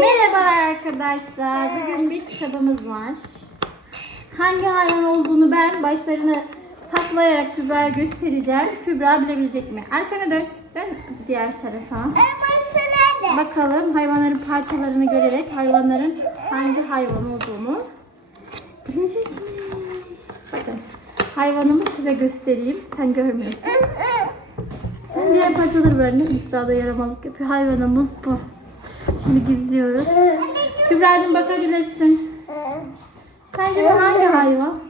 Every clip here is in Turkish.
Merhabalar arkadaşlar. Bugün bir kitabımız var. Hangi hayvan olduğunu ben başlarını saklayarak Kübra'ya göstereceğim. Kübra bilebilecek mi? Arkana dön. Dön diğer tarafa. Nerede? Bakalım hayvanların parçalarını görerek hayvanların hangi hayvan olduğunu bilecek mi? Bakın hayvanımı size göstereyim. Sen görmüyorsun. Sen diğer parçaları ver. Ne Mısra'da yaramazlık yapıyor. Hayvanımız bu. Şimdi gizliyoruz. Kübra'cığım bakabilirsin. Sence bu hangi hayvan?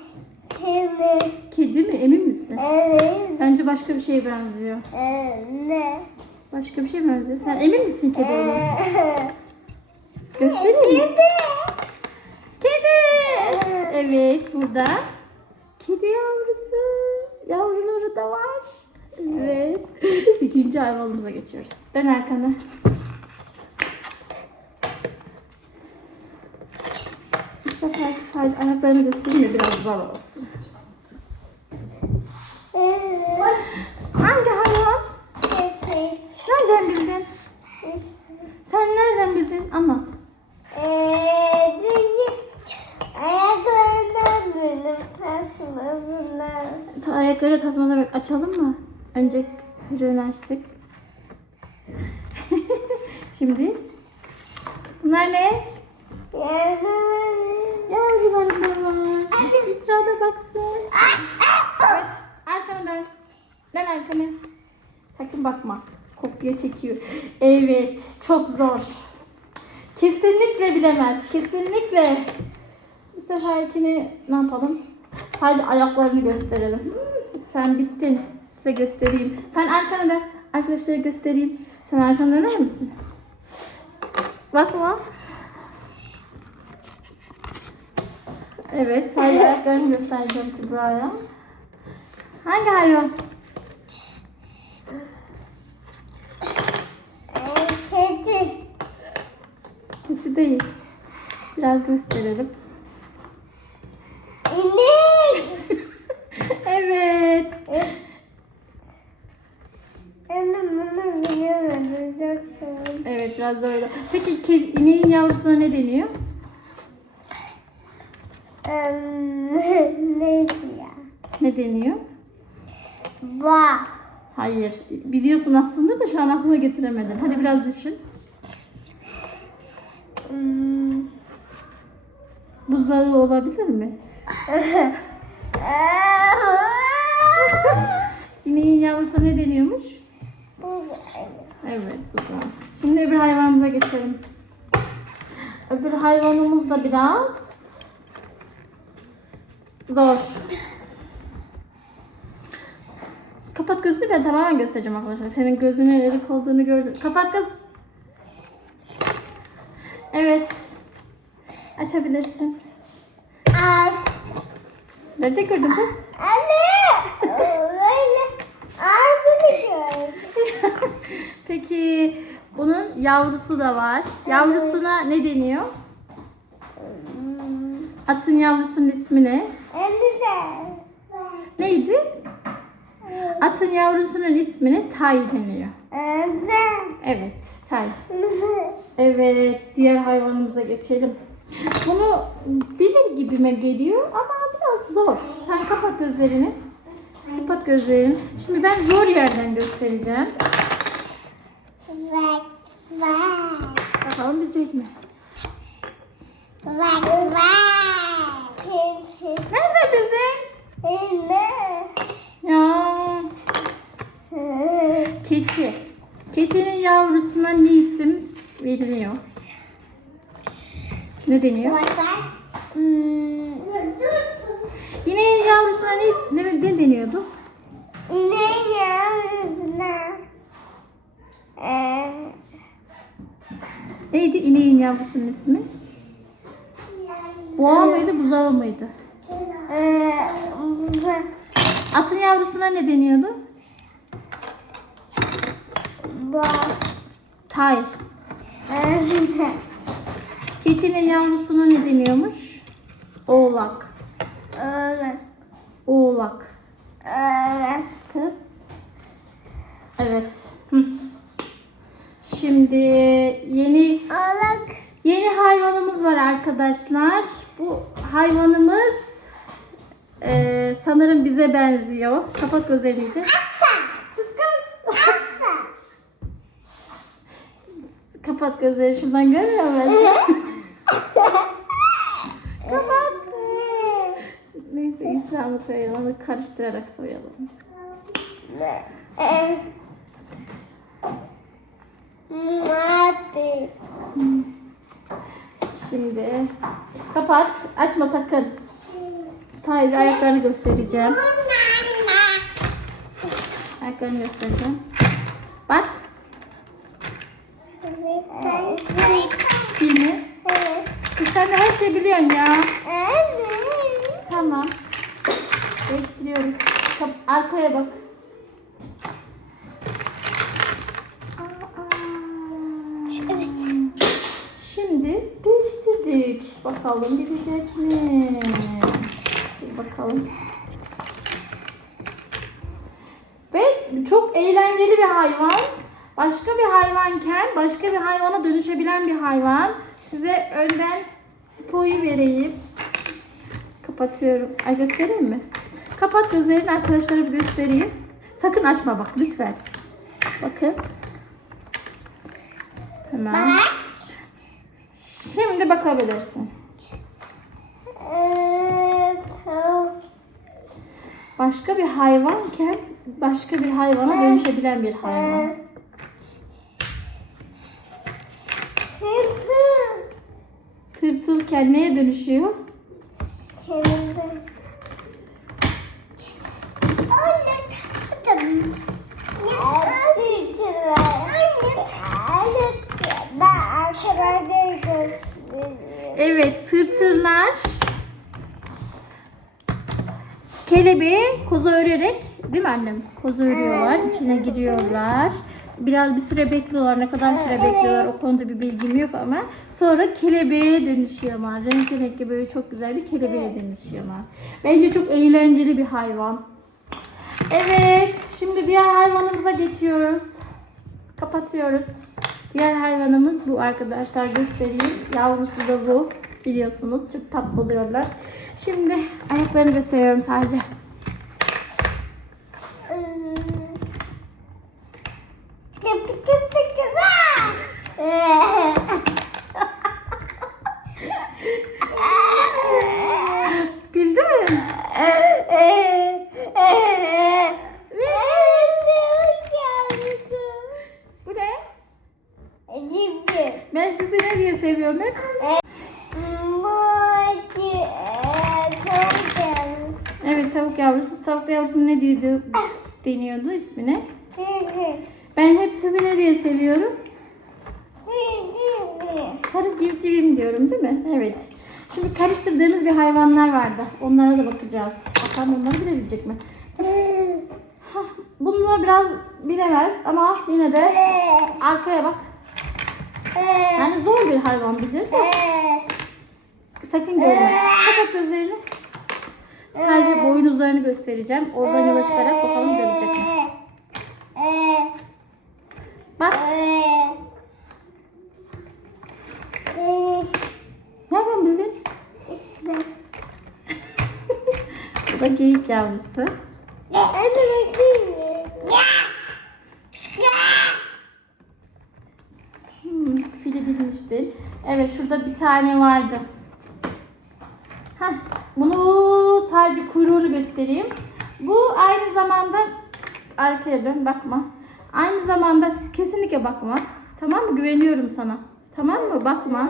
Kimi? Kedi mi? Emin misin? Evet. Bence başka bir şeye benziyor. Ne? Başka bir şey benziyor. Sen emin misin kedi olduğunu? Göstereyim mi? Kedi. Evet burada. Kedi yavrusu. Yavruları da var. Evet. İkinci hayvanımıza geçiyoruz. Dön arkana. Bu sefer sadece ayaklarını göstereyim de biraz zor olsun. Hangi hayvan? Nereden bildin? Sen nereden bildin? Anlat. Ayaklarından bölüm tasmasından. Ta- Ayakları tasmadan açalım mı? Önce kuyruğunu açtık. Şimdi bunlar ne? Yavrularım da var. Baksın. Evet. Arkana dön. Dön arkana. Sakın bakma. Kopya çekiyor. Evet. Çok zor. Kesinlikle bilemez. Kesinlikle. Bu seferkini ne yapalım? Sadece ayaklarını gösterelim. Sen bittin. Size göstereyim. Sen arkana dön. Arkadaşlara göstereyim. Sen arkana döner misin? Bakma. Evet, sadece ayaklarını göstereceğim Kübra'ya. Hangi hayvan? Kedi. Keçi değil. Biraz gösterelim. İnek. Evet. Evet, biraz öyle. Peki ineğin yavrusuna ne deniyor? Neydi ya? Ne deniyor? Ba. Hayır. Biliyorsun aslında da şu an aklına getiremedin. Hadi biraz düşün. Hmm. Olabilir mi? İneğin yavrusuna ne deniyormuş? Evet, buzağı. Şimdi öbür hayvanımıza geçelim. Öbür hayvanımız da biraz zor. Kapat gözünü ben tamamen göstereceğim arkadaşlar. Senin gözünün erik olduğunu gördüm. Kapat kız. Evet. Açabilirsin. Ay. Nerede gördün kız? Anne. Öyle. Ağzını gör. Peki bunun yavrusu da var. Yavrusuna ne deniyor? Atın yavrusunun ismi ne? Neydi? Atın yavrusunun ismine Tay deniyor. Evet, Tay. Evet, diğer hayvanımıza geçelim. Bunu bilir gibime geliyor ama biraz zor. Sen kapat gözlerini. Kapat gözlerini. Şimdi ben zor yerden göstereceğim. Bak. Bak. Bakalım bilecek mi? Bak. Nerede bildin? Anne. Ya, keçi. Keçinin yavrusuna ne isim veriliyor? Ne deniyor? Hmm. İneğin yavrusuna ne, is- ne, ne deniyordu? Ne yavrusuna? Ee, Neydi ineğin yavrusunun ismi? Boğa mıydı, buzağı mıydı? ee, Atın yavrusuna ne deniyordu? Bak. Tay. Keçinin yavrusuna ne deniyormuş? Oğlak. Oğlum. Oğlak. Oğlum. Kız. Evet. Hı. Şimdi yeni Oğlak. var arkadaşlar. Bu hayvanımız eee, sanırım bize benziyor. Kapat gözlerini Kapat gözleri şuradan görmüyor musun? Kapat. Neyse İslam'ı soyalım. Onu karıştırarak soyalım. Şimdi kapat. Açma sakın. Sadece ayaklarını göstereceğim. Ayaklarını göstereceğim. Bak. Filmi. Kız sen de her şeyi biliyorsun ya. Tamam. Değiştiriyoruz. Kap- arkaya bak. Aa. Şimdi değiştirdik. Bakalım gidecek mi? Bir bakalım. Ve çok eğlenceli bir hayvan. Başka bir hayvanken başka bir hayvana dönüşebilen bir hayvan. Size önden spoyu vereyim. Kapatıyorum. Ay göstereyim mi? Kapat gözlerini arkadaşlara bir göstereyim. Sakın açma bak lütfen. Bakın. Hemen. Şimdi bakabilirsin. Başka bir hayvanken başka bir hayvana dönüşebilen bir hayvan. Tırtılken neye dönüşüyor? Evet tırtırlar kelebeği koza örerek değil mi annem? Koza örüyorlar içine giriyorlar. Biraz bir süre bekliyorlar. Ne kadar süre bekliyorlar o konuda bir bilgim yok ama sonra kelebeğe dönüşüyorlar. Renkli renkli böyle çok güzel bir kelebeğe dönüşüyorlar. Bence çok eğlenceli bir hayvan. Evet, şimdi diğer hayvanımıza geçiyoruz. Kapatıyoruz. Diğer hayvanımız bu arkadaşlar göstereyim. Yavrusu da bu. Biliyorsunuz çok tatlı oluyorlar. Şimdi ayaklarını gösteriyorum sadece. Bildi mi? Bu ne? Ben sizi ne diye seviyorum hep? Evet tavuk yavrusu. Tavuk yavrusu ne diyordu? Deniyordu ismine. Ben hep sizi ne diye seviyorum? Sarı civcivim diyorum değil mi? Evet. Şimdi karıştırdığımız bir hayvanlar vardı. Onlara da bakacağız. Bakalım onları bilebilecek mi? Hah, Bunu biraz bilemez ama yine de arkaya bak. Yani zor bir hayvan bilir. Sakın görme. Kapat gözlerini. Sadece boynuzlarını göstereceğim. Oradan yola çıkarak bakalım görecek mi? Bak. Nereden bildin? Bu da geyik yavrusu. Hmm, fili bilmiştin. Evet şurada bir tane vardı. Heh, bunu sadece kuyruğunu göstereyim. Bu aynı zamanda arkaya dön bakma. Aynı zamanda kesinlikle bakma. Tamam mı? Güveniyorum sana. Tamam mı? Bakma.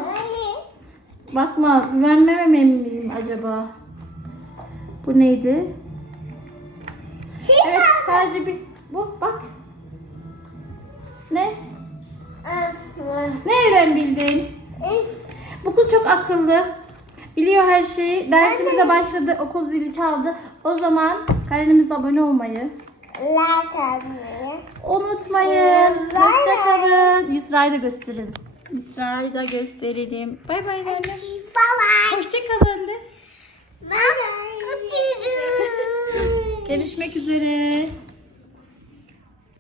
Bakma. Güvenmemem miyim acaba? Bu neydi? Evet sadece bir bu bak. Ne? Nereden bildin? Bu kız çok akıllı. Biliyor her şeyi. Dersimize başladı. Okul zili çaldı. O zaman kanalımıza abone olmayı unutmayın. Hoşçakalın. Yusra'yı da gösterelim. Yusra'yı da gösterelim. Bay bay. de annem. Hoşçakalın de. Görüşmek üzere.